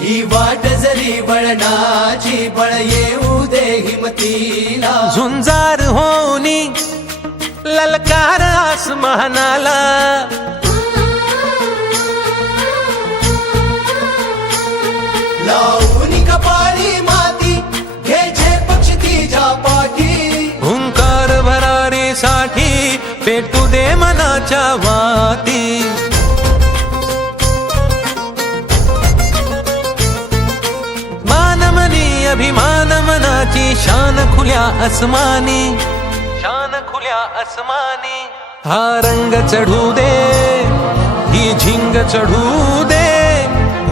ही वाट जरी वळणाची बळ येऊ दे हिमतीला झुंजार होनी ललकार आसमानाला लावून कपाळी माती घे झेप क्षितिजा पाठी हुंकार भरारीसाठी पेटू दे मनाच्या वाती मानमनी अभिमान मनाची शान खुल्या आसमानी शान खुल्या आसमानी हा रंग चढू दे ही झिंग चढू दे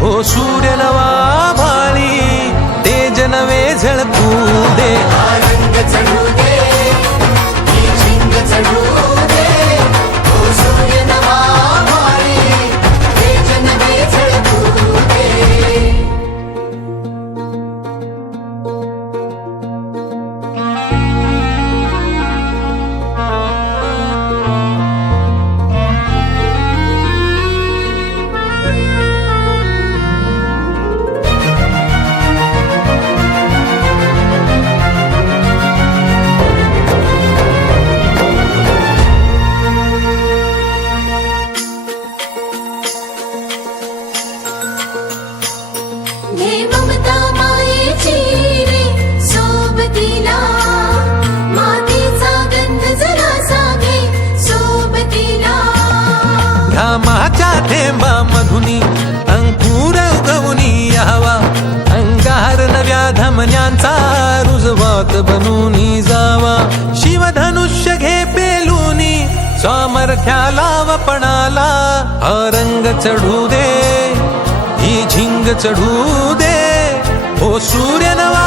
हो सूर्य नवा भाळी तेज नवे झळकू दे हा रंग चढू दे ही झिंग चढू दे हो सूर्य नवा भाळी तेज नवे झळकू दे हे ममता मायेची रे सोबतीला मातीचा गंध जरासा घे सोबतीला घामाच्या थेंबा मधुनी अंकुर उगवूनी यावा अंगार नव्या धमन्यांचा रुजवात बनूनी जावा शिवधनुष्य घे पेलूनी सामर्थ्याला वपणाला हा रंग चढू दे ही झिंग चढू दे हो सूर्य नवा